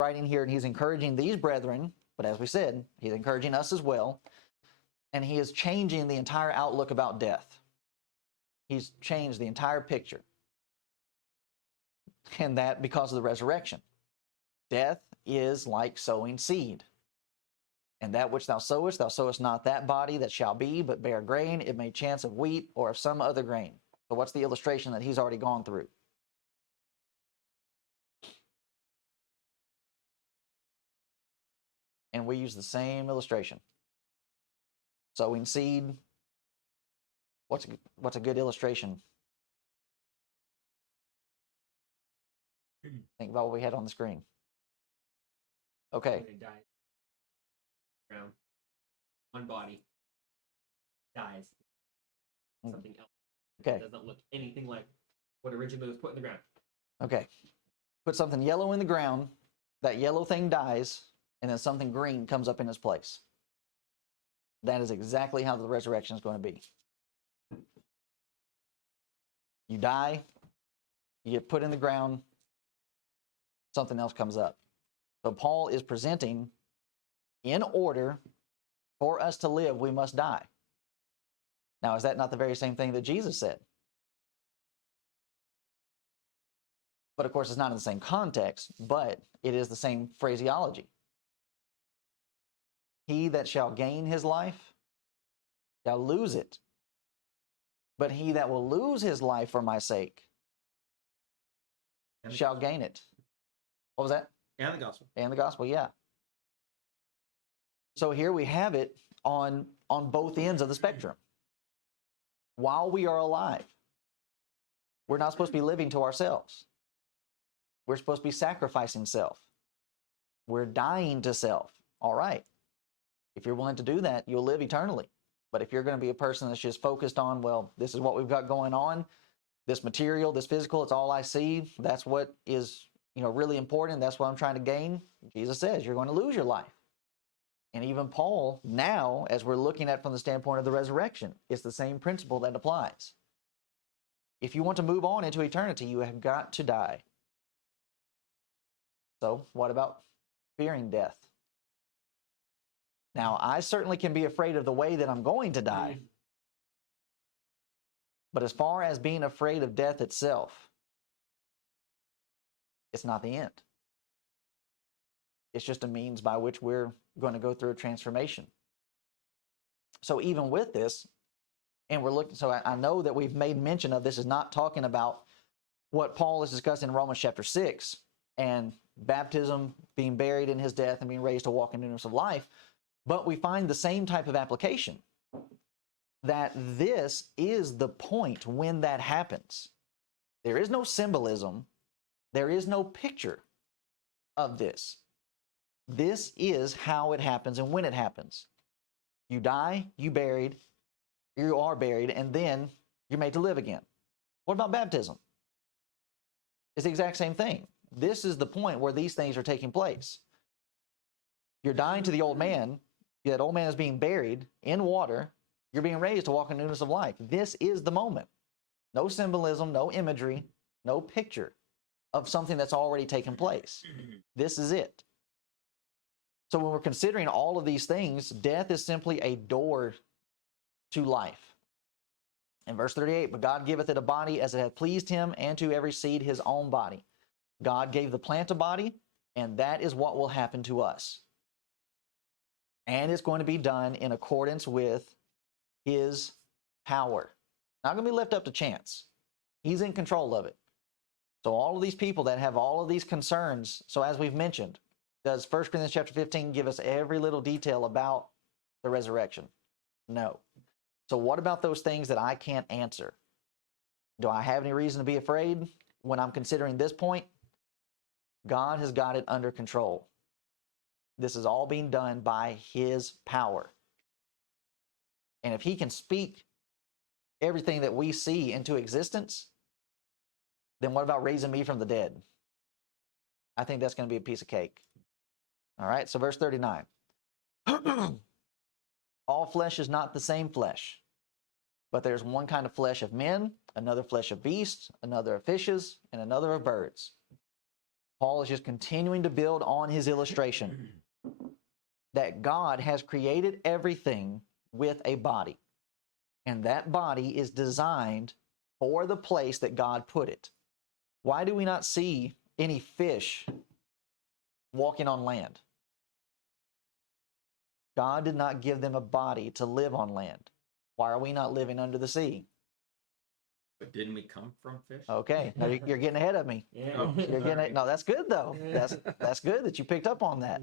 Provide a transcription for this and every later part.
writing here, and he's encouraging these brethren, but as we said, he's encouraging us as well, and he is changing the entire outlook about death. He's changed the entire picture. And that because of the resurrection. Death is like sowing seed. And that which thou sowest not that body that shall be, but bear grain. It may chance of wheat or of some other grain. So what's the illustration that he's already gone through? And we use the same illustration. Sowing seed. What's a good illustration? Think about what we had on the screen. Okay. They die. Ground. One body dies. Something else. Okay. It doesn't look anything like what originally was put in the ground. Okay. Put something yellow in the ground. That yellow thing dies, and then something green comes up in its place. That is exactly how the resurrection is going to be. You die, you get put in the ground, something else comes up. So Paul is presenting, in order for us to live, we must die. Now, is that not the very same thing that Jesus said? But of course, it's not in the same context, but it is the same phraseology. He that shall gain his life shall lose it. But he that will lose his life for my sake shall gain it. What was that? And the gospel. And the gospel, yeah. So here we have it on both ends of the spectrum. While we are alive, we're not supposed to be living to ourselves. We're supposed to be sacrificing self. We're dying to self. All right. If you're willing to do that, you'll live eternally. But if you're going to be a person that's just focused on, well, this is what we've got going on, this material, this physical, it's all I see, that's what is, really important, that's what I'm trying to gain, Jesus says you're going to lose your life. And even Paul, now, as we're looking at from the standpoint of the resurrection, it's the same principle that applies. If you want to move on into eternity, you have got to die. So, what about fearing death? Now, I certainly can be afraid of the way that I'm going to die. But as far as being afraid of death itself, it's not the end. It's just a means by which we're going to go through a transformation. So even with this, and we're looking, so I know that we've made mention of this is not talking about what Paul is discussing in Romans chapter 6 and baptism, being buried in his death and being raised to walk in newness of life. But we find the same type of application, that this is the point when that happens. There is no symbolism. There is no picture of this. This is how it happens and when it happens. You die, you are buried, and then you're made to live again. What about baptism? It's the exact same thing. This is the point where these things are taking place. You're dying to the old man. That old man is being buried in water. You're being raised to walk in newness of life. This is the moment. No symbolism, no imagery, no picture of something that's already taken place. This is it. So when we're considering all of these things, death is simply a door to life. In verse 38, but God giveth it a body as it hath pleased him, and to every seed his own body. God gave the plant a body, and that is what will happen to us. And it's going to be done in accordance with his power. Not going to be left up to chance. He's in control of it. So all of these people that have all of these concerns, so as we've mentioned, does 1 Corinthians chapter 15 give us every little detail about the resurrection? No. So what about those things that I can't answer? Do I have any reason to be afraid when I'm considering this point? God has got it under control. This is all being done by his power. And if he can speak everything that we see into existence, then what about raising me from the dead? I think that's going to be a piece of cake. All right, so verse 39. All flesh is not the same flesh, but there's one kind of flesh of men, another flesh of beasts, another of fishes, and another of birds. Paul is just continuing to build on his illustration that God has created everything with a body. And that body is designed for the place that God put it. Why do we not see any fish walking on land? God did not give them a body to live on land. Why are we not living under the sea? But didn't we come from fish? Okay, no, you're getting ahead of me. Yeah. Oh, You're getting no, that's good though. That's good that you picked up on that.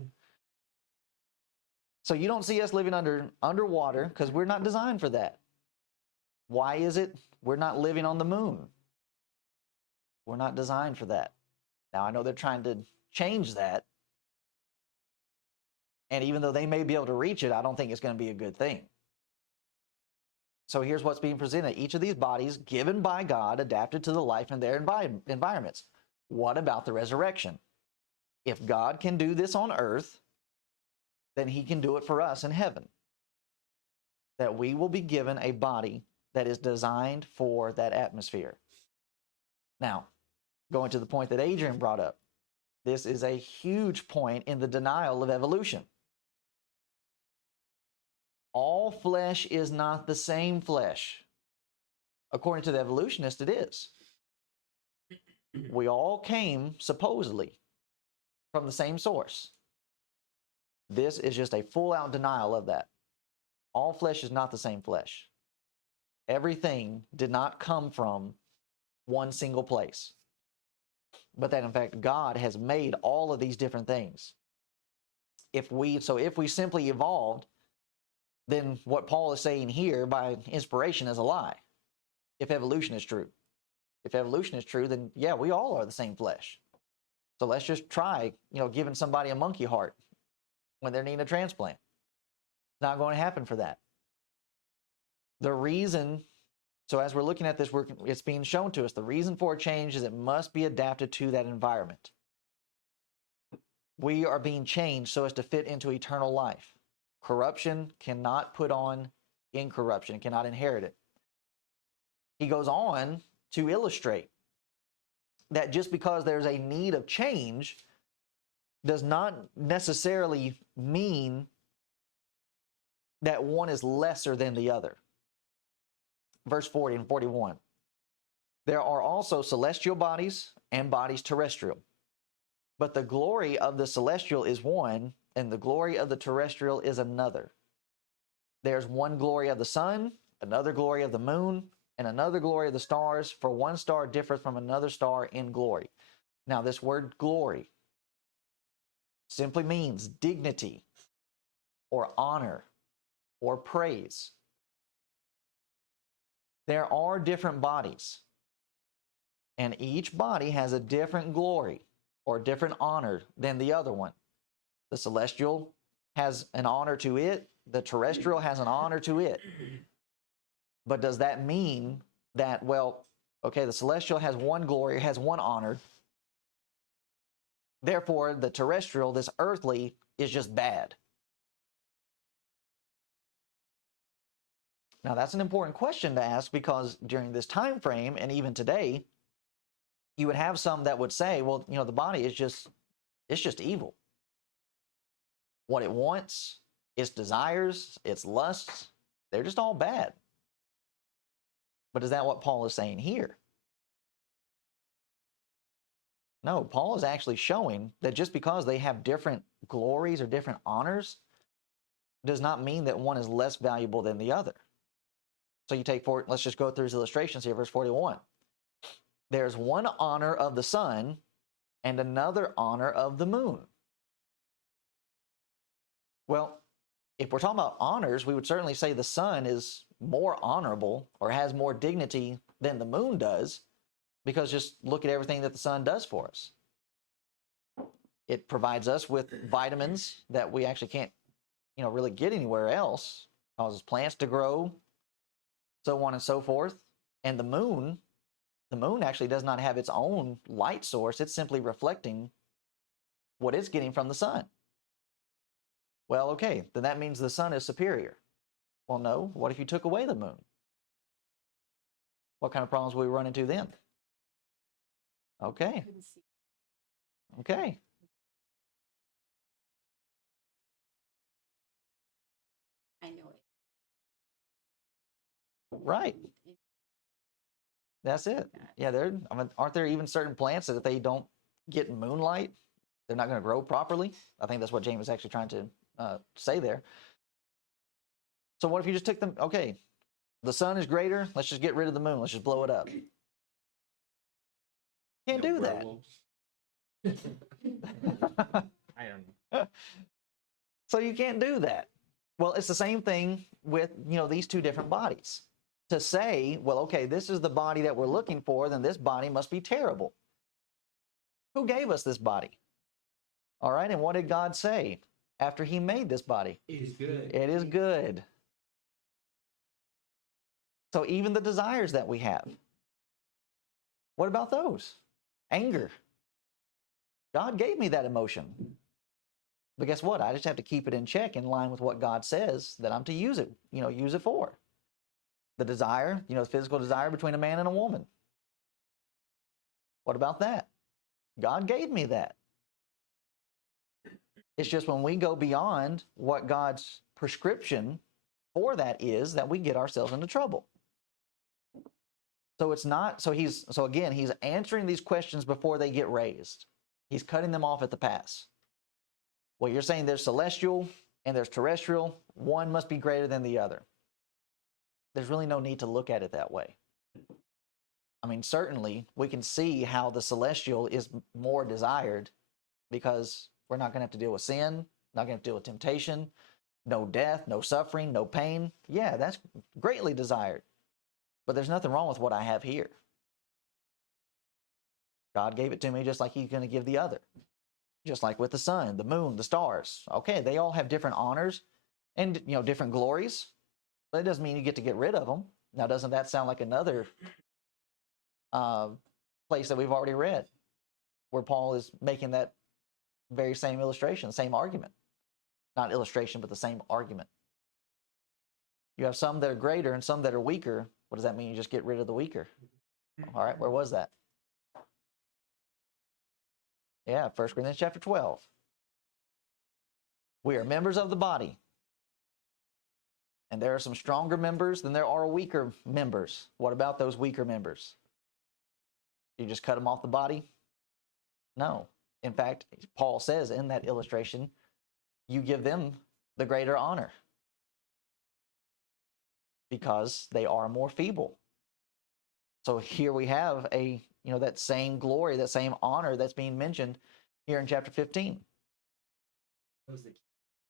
So you don't see us living underwater because we're not designed for that. Why is it we're not living on the moon? We're not designed for that. Now I know they're trying to change that. And even though they may be able to reach it, I don't think it's going to be a good thing. So here's what's being presented. Each of these bodies given by God, adapted to the life in their environments. What about the resurrection? If God can do this on earth, then he can do it for us in heaven. That we will be given a body that is designed for that atmosphere. Now, going to the point that Adrian brought up, this is a huge point in the denial of evolution. All flesh is not the same flesh. According to the evolutionist, it is. We all came, supposedly, from the same source. This is just a full-out denial of that. All flesh is not the same flesh. Everything did not come from one single place. But that, in fact, God has made all of these different things. If we simply evolved, then what Paul is saying here by inspiration is a lie, if evolution is true. If evolution is true, then yeah, we all are the same flesh. So let's just try, giving somebody a monkey heart when they're needing a transplant. It's not going to happen for that. The reason, so as we're looking at this, it's being shown to us, the reason for a change is it must be adapted to that environment. We are being changed so as to fit into eternal life. Corruption cannot put on incorruption, cannot inherit it. He goes on to illustrate that just because there's a need of change does not necessarily mean that one is lesser than the other. Verse 40 and 41. There are also celestial bodies and bodies terrestrial. But the glory of the celestial is one, and the glory of the terrestrial is another. There's one glory of the sun, another glory of the moon, and another glory of the stars, for one star differeth from another star in glory. Now, this word glory simply means dignity or honor or praise. There are different bodies, and each body has a different glory or different honor than the other one. The celestial has an honor to it. The terrestrial has an honor to it. But does that mean that, the celestial has one glory, has one honor. Therefore, the terrestrial, this earthly, is just bad? Now, that's an important question to ask, because during this time frame, and even today, you would have some that would say, the body is just evil. What it wants, its desires, its lusts, they're just all bad. But is that what Paul is saying here? No, Paul is actually showing that just because they have different glories or different honors does not mean that one is less valuable than the other. So let's just go through his illustrations here, verse 41. There's one honor of the sun and another honor of the moon. Well, if we're talking about honors, we would certainly say the sun is more honorable or has more dignity than the moon does, because just look at everything that the sun does for us. It provides us with vitamins that we actually can't, really get anywhere else. Causes plants to grow, so on and so forth. And the moon actually does not have its own light source. It's simply reflecting what it's getting from the sun. Well, okay, then that means the sun is superior. Well, no. What if you took away the moon? What kind of problems will we run into then? Okay. Okay. I know it. Right. That's it. Yeah, aren't there even certain plants that if they don't get moonlight, they're not going to grow properly? I think that's what James is actually trying to say there. So what if you just took them? Okay, the sun is greater. Let's just get rid of the moon. Let's just blow it up. Can't do that. I don't know. So you can't do that. Well, it's the same thing with, these two different bodies. To say, well, okay, this is the body that we're looking for, then this body must be terrible. Who gave us this body? All right, and what did God say after he made this body? It is good. It is good. So even the desires that we have, what about those? Anger. God gave me that emotion. But guess what? I just have to keep it in check in line with what God says that I'm to use it, use it for. The desire, the physical desire between a man and a woman. What about that? God gave me that. It's just when we go beyond what God's prescription for that is that we get ourselves into trouble. So it's not, so again, he's answering these questions before they get raised. He's cutting them off at the pass. Well, you're saying there's celestial and there's terrestrial. One must be greater than the other. There's really no need to look at it that way. I mean, certainly we can see how the celestial is more desired because we're not going to have to deal with sin, not going to have to deal with temptation, no death, no suffering, no pain. Yeah, that's greatly desired. But there's nothing wrong with what I have here. God gave it to me just like he's going to give the other. Just like with the sun, the moon, the stars. Okay, they all have different honors and, different glories. But it doesn't mean you get to get rid of them. Now, doesn't that sound like another place that we've already read where Paul is making that very same illustration, same argument? Not illustration, but the same argument. You have some that are greater and some that are weaker. What does that mean? You just get rid of the weaker. All right, where was that? Yeah, 1 Corinthians chapter 12. We are members of the body. And there are some stronger members than there are weaker members. What about those weaker members? You just cut them off the body? No. In fact, Paul says in that illustration, you give them the greater honor because they are more feeble. So here we have that same glory, that same honor that's being mentioned here in chapter 15.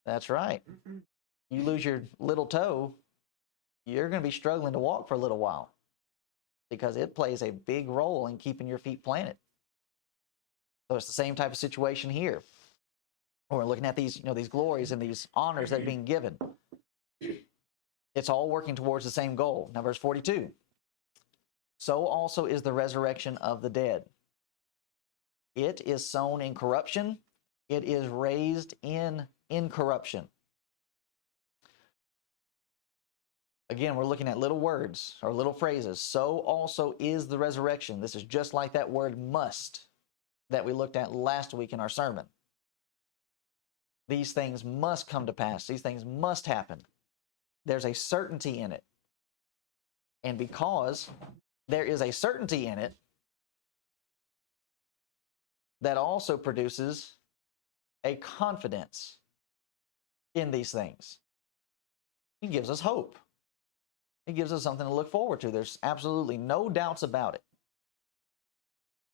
That's right. You lose your little toe, you're going to be struggling to walk for a little while because it plays a big role in keeping your feet planted. So it's the same type of situation here. We're looking at these, these glories and these honors that are being given. It's all working towards the same goal. Now, verse 42. So also is the resurrection of the dead. It is sown in corruption. It is raised in incorruption. Again, we're looking at little words or little phrases. So also is the resurrection. This is just like that word must that we looked at last week in our sermon. These things must come to pass. These things must happen. There's a certainty in it. And because there is a certainty in it, that also produces a confidence in these things. It gives us hope. It gives us something to look forward to. There's absolutely no doubts about it.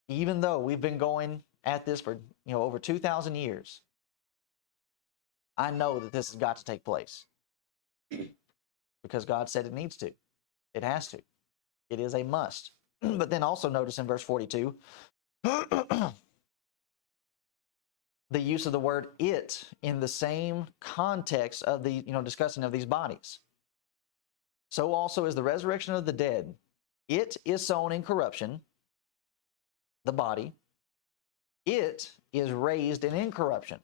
Even though we've been going at this for, over 2,000 years, I know that this has got to take place because God said it needs to. It has to. It is a must. But then also notice in verse 42, the use of the word it in the same context of the, discussing of these bodies. So also is the resurrection of the dead. It is sown in corruption, the body. It is raised in incorruption.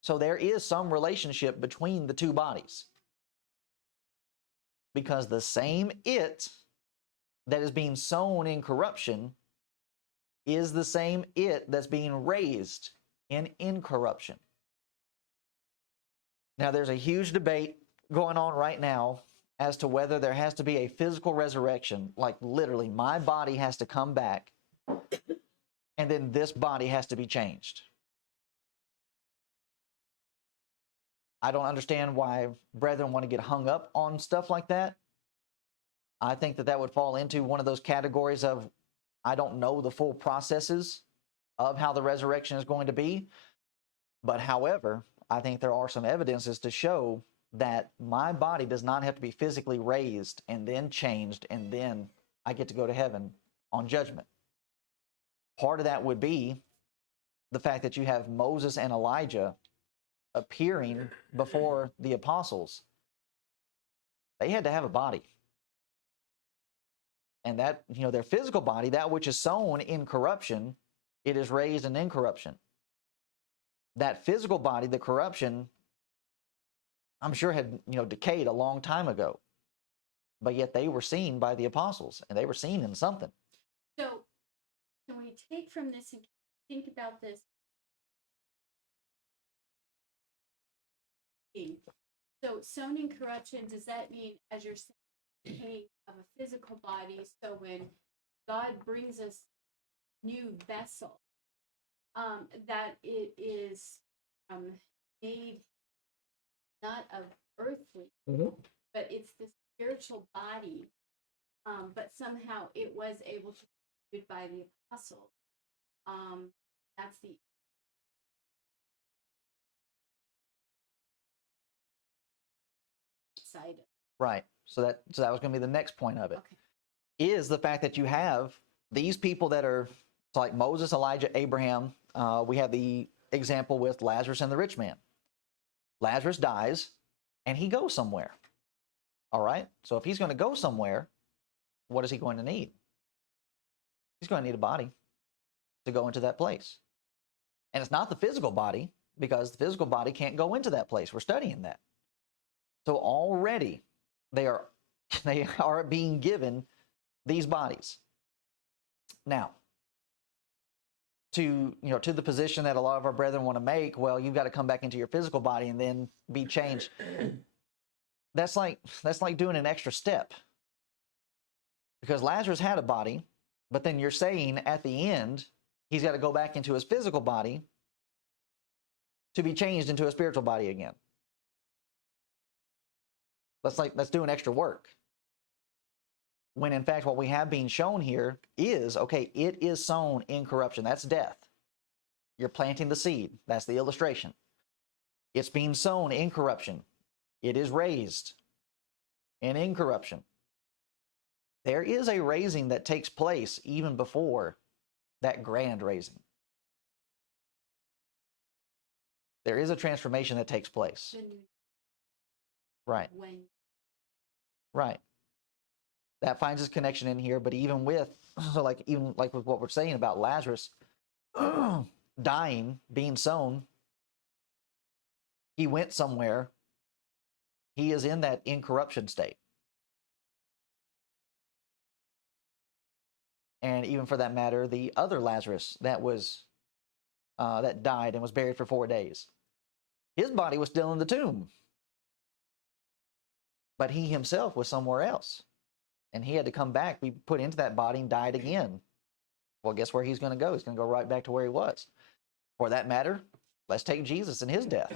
So there is some relationship between the two bodies. Because the same it that is being sown in corruption is the same it that's being raised in incorruption. Now, there's a huge debate going on right now as to whether there has to be a physical resurrection, like literally my body has to come back and then this body has to be changed. I don't understand why brethren want to get hung up on stuff like that. I think that would fall into one of those categories of, I don't know the full processes of how the resurrection is going to be. But however, I think there are some evidences to show that my body does not have to be physically raised and then changed, and then I get to go to heaven on judgment. Part of that would be the fact that you have Moses and Elijah appearing before the apostles. They had to have a body. And that, their physical body, that which is sown in corruption, it is raised in incorruption. That physical body, the corruption, I'm sure had, decayed a long time ago. But yet they were seen by the apostles, and they were seen in something. So, can we take from this and think about this? So, sown in corruption, does that mean, as you're saying, of a physical body? So, when God brings us new vessel, that it is made not of earthly, but it's the spiritual body. But somehow it was able to be viewed by the apostle. That's the side. Right. So that was going to be the next point of it. Okay. Is the fact that you have these people that are like Moses, Elijah, Abraham. We have the example with Lazarus and the rich man. Lazarus dies and he goes somewhere. All right. So if he's going to go somewhere, what is he going to need? He's going to need a body to go into that place. And it's not the physical body, because the physical body can't go into that place. We're studying that. So already they are being given these bodies. Now, to the position that a lot of our brethren want to make, well, you've got to come back into your physical body and then be changed. That's like doing an extra step. Because Lazarus had a body, but then you're saying at the end, he's got to go back into his physical body to be changed into a spiritual body again. Let's do an extra work. When in fact, what we have being shown here is, okay, it is sown in corruption. That's death. You're planting the seed. That's the illustration. It's being sown in corruption. It is raised in incorruption. There is a raising that takes place even before that grand raising. There is a transformation that takes place. Right. Right. That finds its connection in here, but even with with what we're saying about Lazarus dying, being sown, he went somewhere. He is in that incorruption state. And even for that matter, the other Lazarus that died and was buried for 4 days, his body was still in the tomb, but he himself was somewhere else, and he had to come back, be put into that body, and died again. Well, guess where he's going to go? He's going to go right back to where he was. For that matter, let's take Jesus and his death.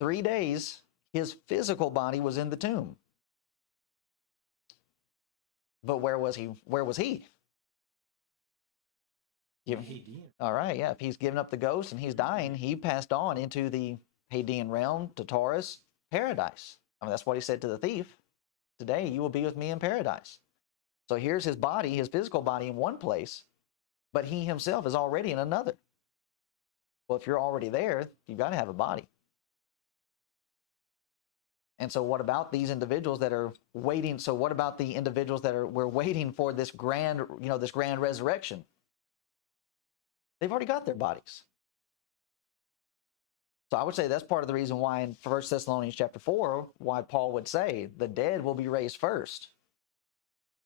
3 days, his physical body was in the tomb. But where was he? All right, yeah. If he's given up the ghost and he's dying, he passed on into the Hadean realm, to Taurus, paradise. I mean, that's what he said to the thief. Today you will be with me in paradise. So here's his body, his physical body in one place, but he himself is already in another. Well, if you're already there, you've got to have a body. And so what about these individuals that are waiting? So what about the individuals that we're waiting for this grand resurrection? They've already got their bodies. So I would say that's part of the reason why in 1 Thessalonians chapter 4, why Paul would say the dead will be raised first.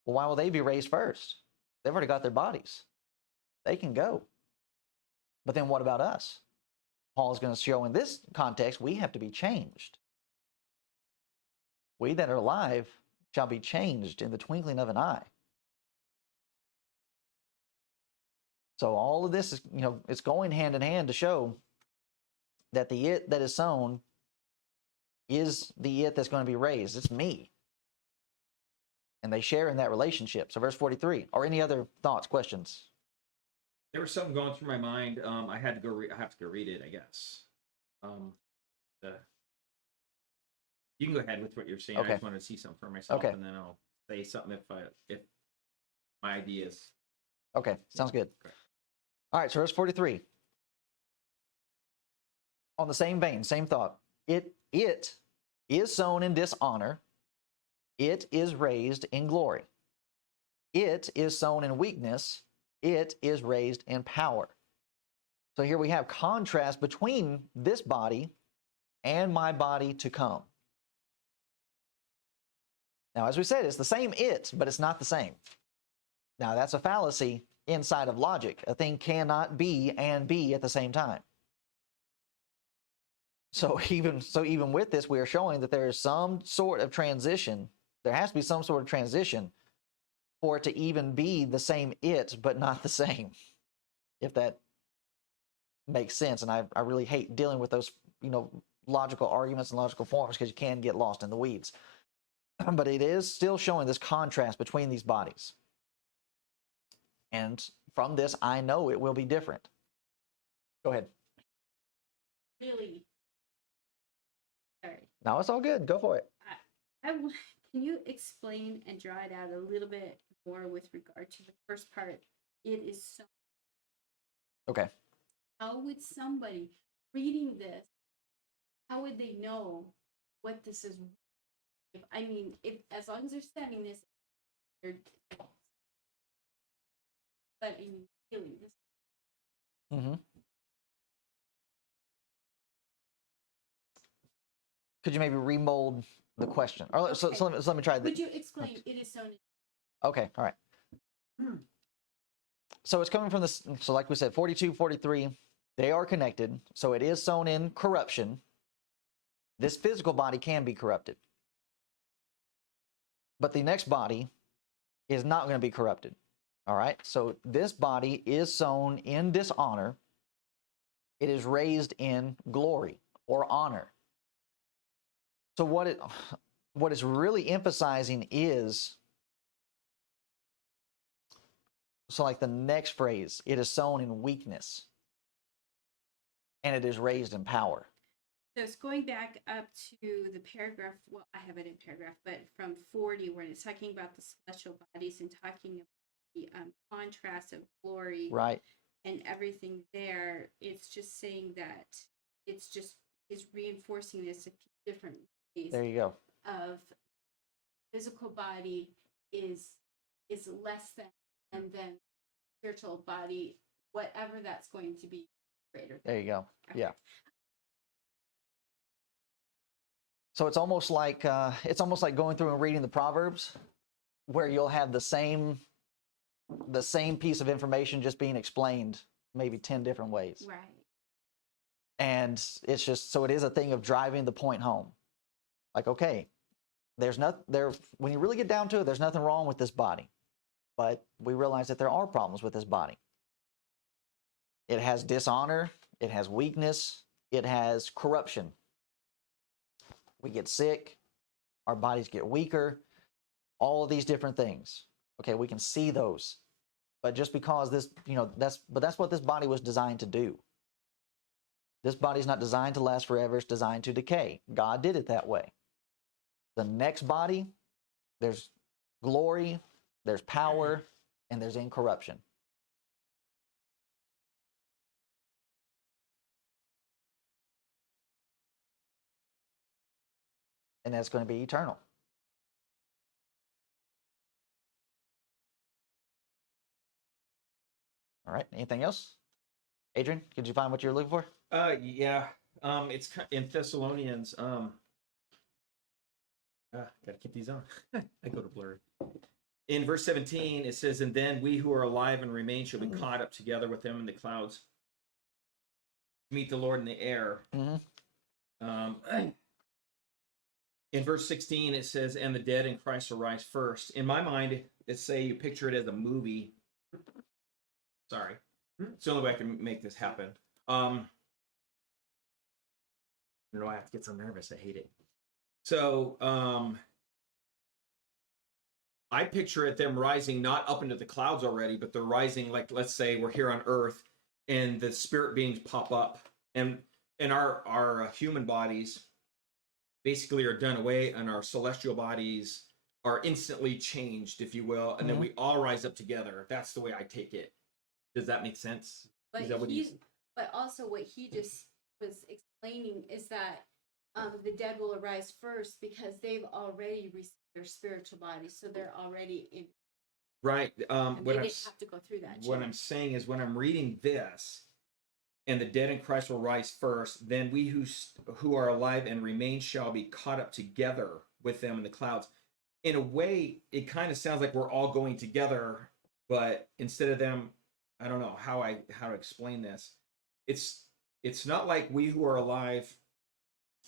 Well, why will they be raised first? They've already got their bodies. They can go. But then what about us? Paul is going to show in this context, we have to be changed. We that are alive shall be changed in the twinkling of an eye. So all of this is, it's going hand in hand to show that the it that is sown is the it that's going to be raised. It's me. And they share in that relationship. So verse 43, or any other thoughts, questions? There was something going through my mind. I had to go. I have to go read it, I guess. You can go ahead with what you're saying. Okay. I just wanted to see something for myself, Okay. and then I'll say something if my ideas. Okay, sounds good. Okay. All right, so verse 43. On the same vein, same thought. It is sown in dishonor. It is raised in glory. It is sown in weakness. It is raised in power. So here we have contrast between this body and my body to come. Now, as we said, it's the same it, but it's not the same. Now, that's a fallacy inside of logic. A thing cannot be and be at the same time. So even with this, we are showing that there is some sort of transition. There has to be some sort of transition for it to even be the same it, but not the same, if that makes sense. And I really hate dealing with those, logical arguments and logical forms because you can get lost in the weeds. But it is still showing this contrast between these bodies. And from this, I know it will be different. Go ahead. Really? Sorry. No, it's all good. Go for it. Can you explain and draw it out a little bit more with regard to the first part? It is so. Okay. How would somebody reading this, how would they know what this is? If as long as they're studying this, they're, but feeling this. Mm-hmm. Could you maybe remold the question? Or so let me try this. Would you explain it is sown? Okay, all right. So it's coming from this, so like we said, 42, 43, they are connected. So it is sown in corruption. This physical body can be corrupted. But the next body is not going to be corrupted. All right? So this body is sown in dishonor. It is raised in glory or honor. So what it's really emphasizing is, so like the next phrase, it is sown in weakness and it is raised in power. So it's going back up to the paragraph, well, I have it in paragraph, but from 40, where it's talking about the celestial bodies and talking about the contrast of glory, right, and everything there. It's just saying that it's reinforcing this a few different ways. There you go. Of physical body is less than, and then spiritual body, whatever that's going to be, greater. There you go. Okay. Yeah. So it's almost like going through and reading the Proverbs, where you'll have the same piece of information just being explained maybe 10 different ways. Right. And it's just, so it is a thing of driving the point home. Like, okay, when you really get down to it, there's nothing wrong with this body. But we realize that there are problems with this body. It has dishonor, it has weakness, it has corruption. We get sick, our bodies get weaker, all of these different things. Okay, we can see those. But just because this, that's what this body was designed to do. This body's not designed to last forever, it's designed to decay. God did it that way. The next body, there's glory, there's power, and there's incorruption. And that's going to be eternal. All right. Anything else? Adrian, did you find what you're looking for? Yeah. It's in Thessalonians. Gotta keep these on. I go to blurry. in verse 17, it says, "And then we who are alive and remain shall be caught up together with them in the clouds to meet the Lord in the air." In verse 16, it says, "And the dead in Christ will rise first." In my mind, it's say you picture it as a movie. Sorry. It's the only way I can make this happen. I don't know why I have to get so nervous. I hate it. So, I picture it them rising not up into the clouds already, but they're rising, like, let's say we're here on earth and the spirit beings pop up, and our human bodies basically are done away, and our celestial bodies are instantly changed, if you will, and then we all rise up together. That's the way I take it. Does that make sense? But Is that what but also what he just was explaining is that the dead will arise first because they've already received their spiritual bodies, so they're already in. Right. And they didn't have to go through that. What I'm saying is, when I'm reading this, and the dead in Christ will rise first, then we who are alive and remain shall be caught up together with them in the clouds. In a way, it kind of sounds like we're all going together, but instead of them, I don't know how to explain this. It's not like we who are alive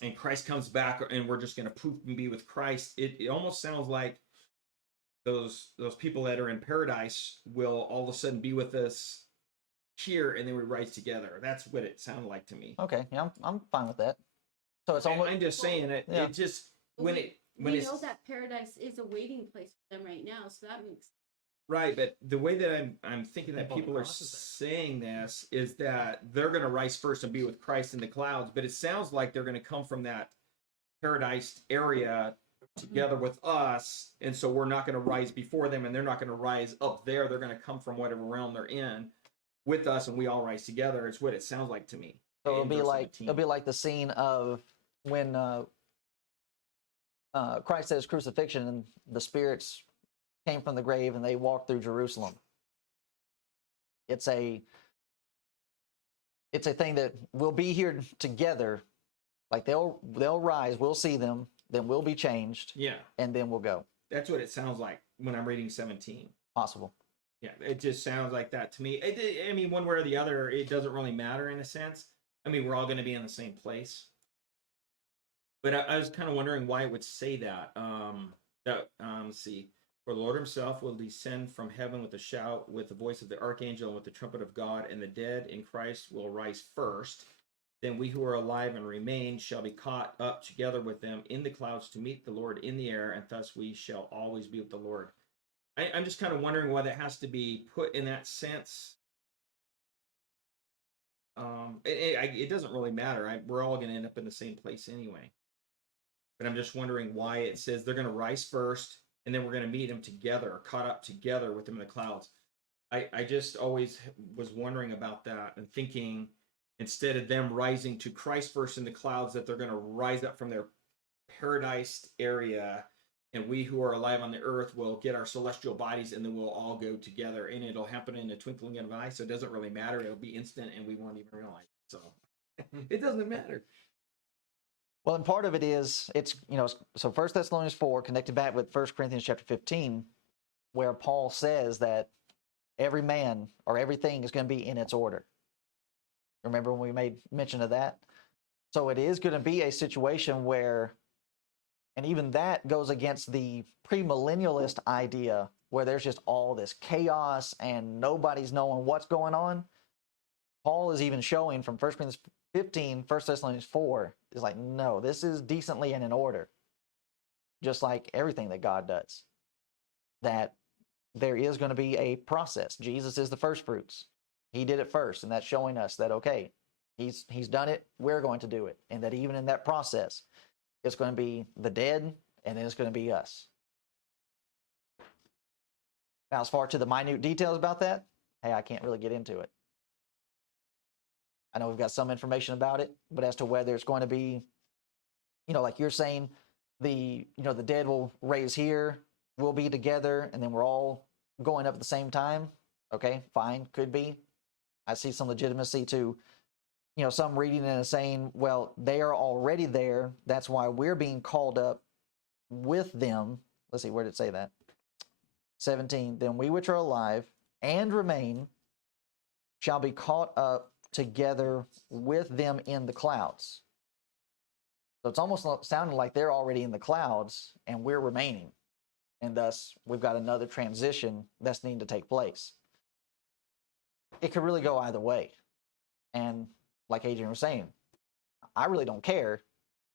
and Christ comes back and we're just going to poof and be with Christ. It almost sounds like those people that are in paradise will all of a sudden be with us here, and then we rise together. That's what it sounded like to me. Okay, yeah, I'm fine with that. So it's almost. I'm just saying it. Yeah. It just But when we it's know that paradise is a waiting place for them right now, so that makes. right, but the way that I'm thinking that People on the people are cross is saying this is that they're going to rise first and be with Christ in the clouds, but it sounds like they're going to come from that paradise area together with us, and so we're not going to rise before them, and they're not going to rise up there. They're going to come from whatever realm they're in with us, and we all rise together. It's what it sounds like to me. So it'll in be verse like 17. the scene of when Christ at his crucifixion and the spirits came from the grave and they walked through Jerusalem. It's a thing that we'll be here together. Like they'll rise, we'll see them, then we'll be changed, Yeah, and then we'll go. that's what it sounds like when I'm reading 17. Possible. Yeah, it just sounds like that to me. I mean, one way or the other, it doesn't really matter in a sense. I mean, we're all going to be in the same place. But I was kind of wondering why it would say that. Let's see. For the Lord himself will descend from heaven with a shout, with the voice of the archangel, and with the trumpet of God, and the dead in Christ will rise first. Then we who are alive and remain shall be caught up together with them in the clouds to meet the Lord in the air, and thus we shall always be with the Lord. I'm just kind of wondering why that has to be put in that sense. It doesn't really matter. We're all going to end up in the same place anyway. But I'm just wondering why it says they're going to rise first, and then we're going to meet them together, caught up together with them in the clouds. I just always was wondering about that and thinking, instead of them rising to Christ first in the clouds, that they're going to rise up from their paradise area, and we who are alive on the earth will get our celestial bodies, and then we'll all go together, and it'll happen in a twinkling of an eye. So it doesn't really matter. It'll be instant, and we won't even realize. So it doesn't matter. Well, and part of it is so 1 Thessalonians 4 connected back with 1 Corinthians chapter 15, where Paul says that every man or everything is going to be in its order. Remember when we made mention of that? So it is going to be a situation where, and even that goes against the premillennialist idea where there's just all this chaos and nobody's knowing what's going on. Paul is even showing from 1 Corinthians 15, 1 Thessalonians 4, is like, no, this is decently and in order. Just like everything that God does. That there is going to be a process. Jesus is the first fruits. He did it first, and that's showing us that, okay, he's done it, we're going to do it. And that even in that process, it's going to be the dead, and then it's going to be us. Now, as far to the minute details about that, hey, I can't really get into it. I know we've got some information about it, but as to whether it's going to be, like you're saying, the dead will raise here, we'll be together, and then we're all going up at the same time. Okay, fine, could be. I see some legitimacy to, some reading and saying, well, they are already there. That's why we're being called up with them. Let's see, where did it say that? 17, then we which are alive and remain shall be caught up together with them in the clouds. So it's almost sounding like they're already in the clouds and we're remaining. And thus, we've got another transition that's needing to take place. It could really go either way. And like Adrian was saying, I really don't care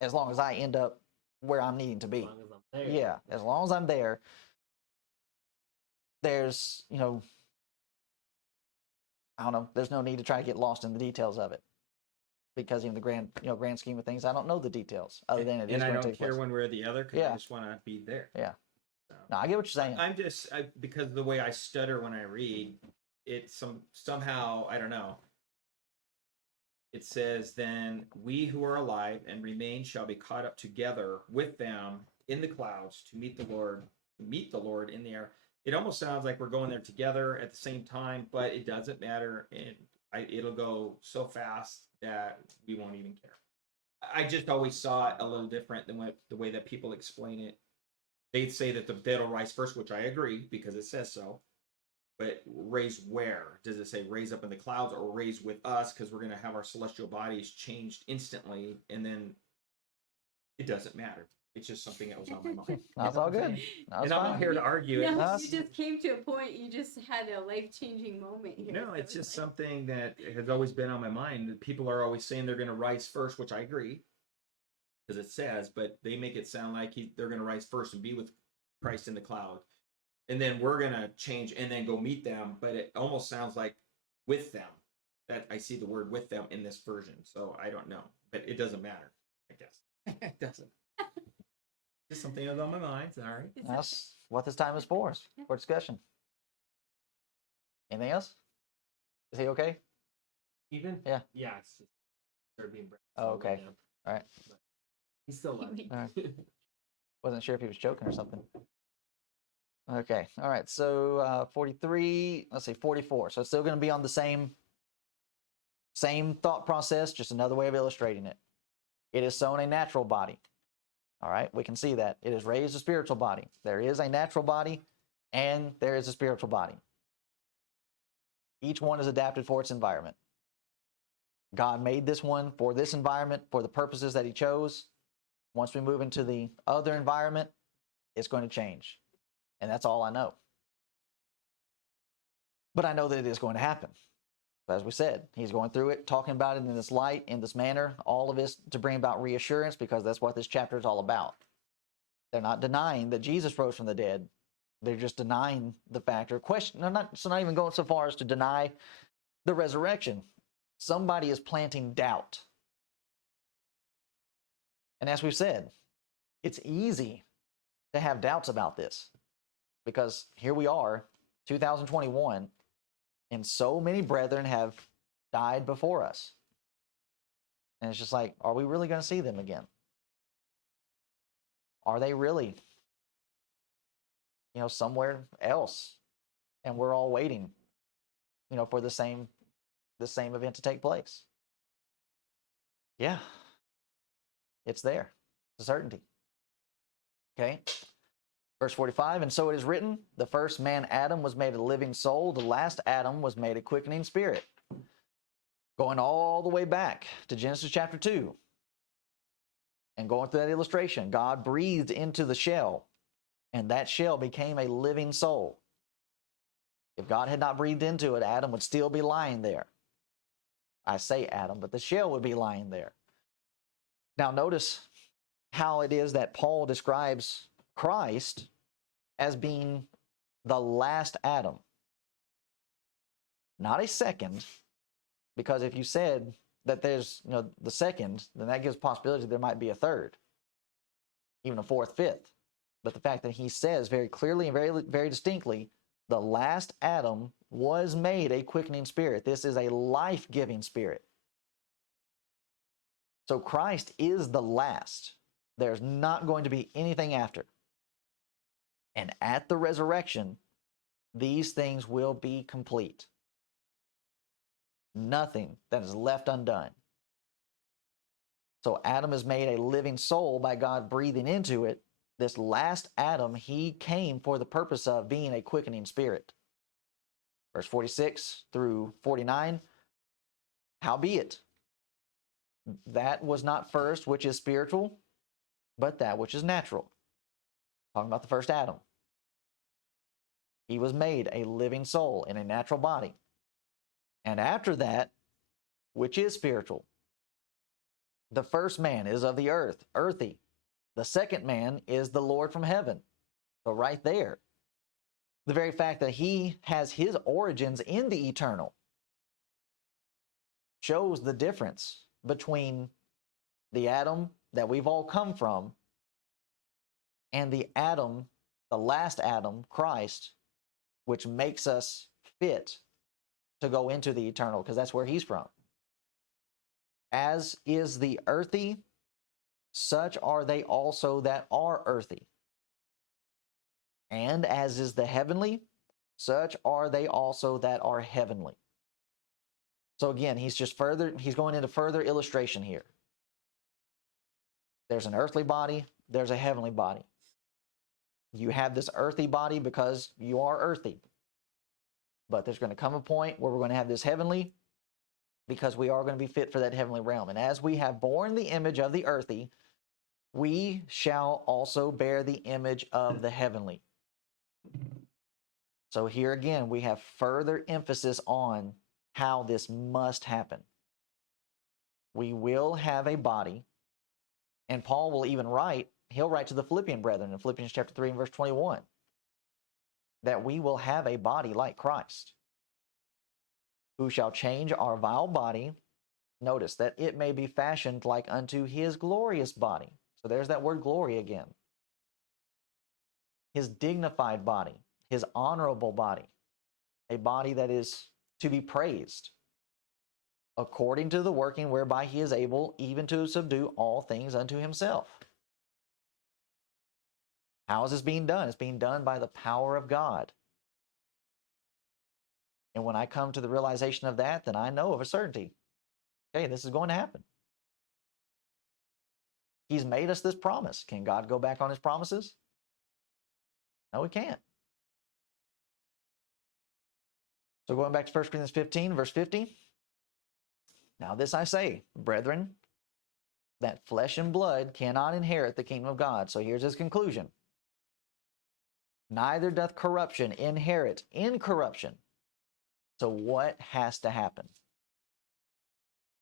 as long as I end up where I'm needing to As be. long as I'm there. Yeah, as long as I'm there, there's, I don't know, there's no need to try to get lost in the details of it. Because in the grand scheme of things, I don't know the details other than it is and I going to don't take care place. one way or the other because Yeah. I just want to be there. Yeah. So. No, I get what you're saying. I'm just because of the way I stutter when I read, it's somehow I don't know. It says, "Then we who are alive and remain shall be caught up together with them in the clouds to meet the Lord in the air." It almost sounds like we're going there together at the same time, but it doesn't matter, and it'll go so fast that we won't even care. I just always saw it a little different than the way that people explain it. They'd say that the dead will rise first, which I agree because it says so. But raise where? Does it say raise up in the clouds or raise with us? Because we're going to have our celestial bodies changed instantly, and then it doesn't matter. It's just something that was on my mind. That's all good. That's And I'm not fine. here to argue it. No, That's- you just came to a point. You just had a life-changing moment here. No, so it's just like- something that has always been on my mind. People are always saying they're going to rise first, which I agree, because it says, but they make it sound like they're going to rise first and be with Christ in the cloud. And then we're going to change and then go meet them. But it almost sounds like with them. That I see the word with them in this version. So I don't know. But it doesn't matter, I guess. It doesn't. Just something that was on my mind. Sorry. Is that- That's what this time is for discussion. Anything else? Is he okay? Even? Yeah. Yeah, it's just Serbian bread. Oh, okay. All right. But he's still alive. All right. Wasn't sure if he was joking or something. Okay. All right. So 43, let's see, 44. So it's still going to be on the same thought process, just another way of illustrating it. It is sown a natural body. All right. We can see that. It is raised a spiritual body. There is a natural body and there is a spiritual body. Each one is adapted for its environment. God made this one for this environment, for the purposes that he chose. Once we move into the other environment, it's going to change. And that's all I know. But I know that it is going to happen. As we said, he's going through it, talking about it in this light, in this manner, all of this to bring about reassurance, because that's what this chapter is all about. They're not denying that Jesus rose from the dead. They're just denying the fact or question. Not even going so far as to deny the resurrection. Somebody is planting doubt. And as we've said, it's easy to have doubts about this, because here we are, 2021, and so many brethren have died before us. And it's just like, are we really going to see them again? Are they really, somewhere else? And we're all waiting, for the same event to take place. Yeah. It's there. It's a certainty. Okay. Verse 45, and so it is written, the first man Adam was made a living soul, the last Adam was made a quickening spirit. Going all the way back to Genesis chapter 2, and going through that illustration, God breathed into the shell, and that shell became a living soul. If God had not breathed into it, Adam would still be lying there. I say Adam, but the shell would be lying there. Now notice how it is that Paul describes Christ as being the last Adam. Not a second, because if you said that there's the second, then that gives possibility there might be a third, even a fourth, fifth. But the fact that he says very clearly and very, very distinctly, the last Adam was made a quickening spirit. This is a life-giving spirit. So Christ is the last. There's not going to be anything after. And at the resurrection, these things will be complete. Nothing that is left undone. So Adam is made a living soul by God breathing into it, This last Adam, he came for the purpose of being a quickening spirit. Verse 46 through 49, howbeit, that was not first which is spiritual, but that which is natural. Talking about the first Adam. He was made a living soul in a natural body. And after that, which is spiritual. The first man is of the earth, earthy. The second man is the Lord from heaven. So right there, the very fact that he has his origins in the eternal shows the difference between the Adam that we've all come from and the Adam, the last Adam, Christ, which makes us fit to go into the eternal, because that's where he's from. As is the earthy, such are they also that are earthy. And as is the heavenly, such are they also that are heavenly. So again, he's going into further illustration here. There's an earthly body, there's a heavenly body. You have this earthy body because you are earthy. But there's going to come a point where we're going to have this heavenly, because we are going to be fit for that heavenly realm. And as we have borne the image of the earthy, we shall also bear the image of the heavenly. So here again, we have further emphasis on how this must happen. We will have a body, and Paul will even he'll write to the Philippian brethren in Philippians chapter 3 and verse 21, that we will have a body like Christ, who shall change our vile body, notice, that it may be fashioned like unto his glorious body. So there's that word glory again. His dignified body, his honorable body, a body that is to be praised, according to the working whereby he is able even to subdue all things unto himself. How is this being done? It's being done by the power of God. And when I come to the realization of that, then I know of a certainty, okay, this is going to happen. He's made us this promise. Can God go back on his promises? No, he can't. So going back to 1 Corinthians 15, verse 50. Now this I say, brethren, that flesh and blood cannot inherit the kingdom of God. So here's his conclusion. Neither doth corruption inherit incorruption. So what has to happen?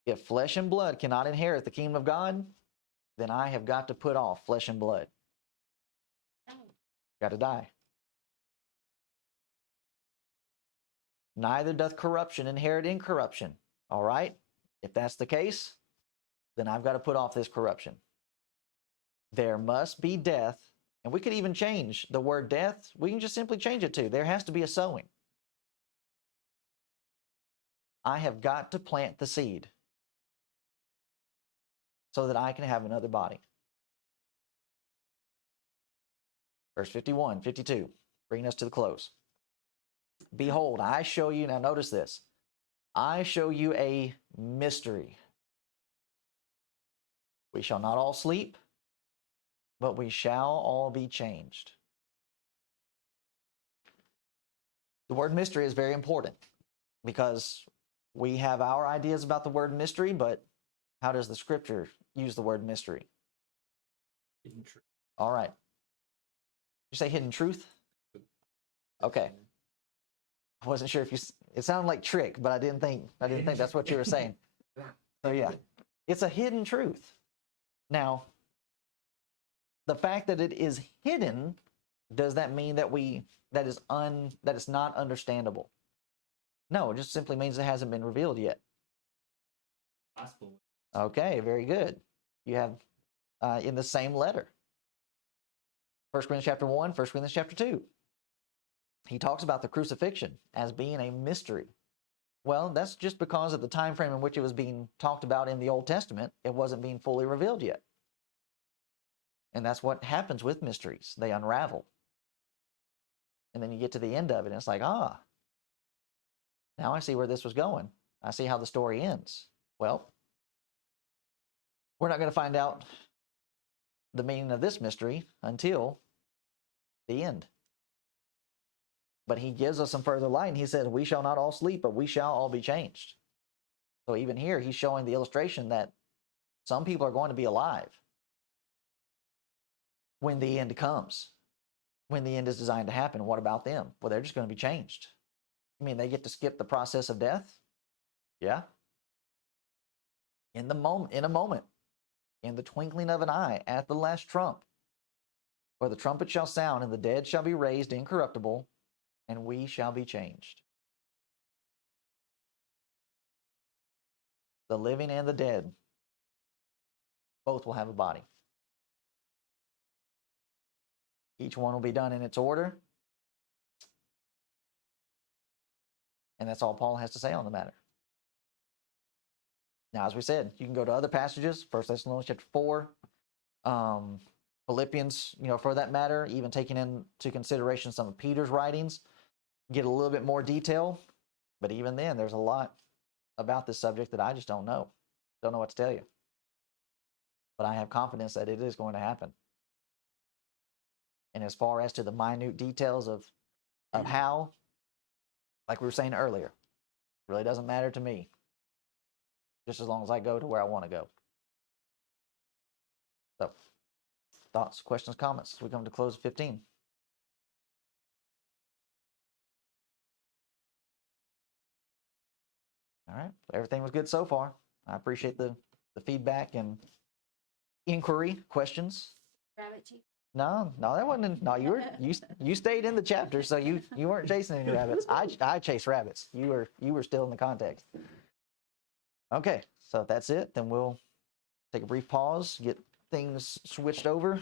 If flesh and blood cannot inherit the kingdom of God, then I have got to put off flesh and blood. Got to die. Neither doth corruption inherit incorruption. All right? If that's the case, then I've got to put off this corruption. There must be death, and we could even change the word death. We can just simply change it to, there has to be a sowing. I have got to plant the seed so that I can have another body. Verse 51, 52, bringing us to the close. Behold, I show you, now notice this, I show you a mystery. We shall not all sleep, but we shall all be changed. The word mystery is very important because we have our ideas about the word mystery, but how does the scripture use the word mystery? Hidden truth. All right. You say hidden truth? Okay. I wasn't sure if it sounded like trick, but I didn't think that's what you were saying. So yeah, it's a hidden truth. Now, the fact that it is hidden, does that mean that it's not understandable? No, it just simply means it hasn't been revealed yet. Gospel. Okay, very good. You have in the same letter, 1 Corinthians chapter 1, 1 Corinthians chapter 2. He talks about the crucifixion as being a mystery. Well, that's just because of the time frame in which it was being talked about in the Old Testament, it wasn't being fully revealed yet. And that's what happens with mysteries. They unravel. And then you get to the end of it, and it's like, now I see where this was going. I see how the story ends. Well, we're not going to find out the meaning of this mystery until the end. But he gives us some further light, and he says, we shall not all sleep, but we shall all be changed. So even here, he's showing the illustration that some people are going to be alive when the end comes, when the end is designed to happen. What about them? Well, they're just going to be changed. I mean, they get to skip the process of death? Yeah. In a moment, in the twinkling of an eye, at the last trump, for the trumpet shall sound, and the dead shall be raised incorruptible, and we shall be changed. The living and the dead, both will have a body. Each one will be done in its order. And that's all Paul has to say on the matter. Now, as we said, you can go to other passages, 1 Thessalonians chapter 4, Philippians, for that matter, even taking into consideration some of Peter's writings, get a little bit more detail. But even then, there's a lot about this subject that I just don't know. Don't know what to tell you. But I have confidence that it is going to happen. And as far as to the minute details of how, like we were saying earlier, really doesn't matter to me. Just as long as I go to where I want to go. So, thoughts, questions, comments as we come to close of 15. All right. Everything was good so far. I appreciate the feedback and inquiry, questions. Rabbit chief. No, that wasn't. No, you stayed in the chapter, so you weren't chasing any rabbits. I chased rabbits. You were still in the context. Okay, so if that's it, then we'll take a brief pause, get things switched over.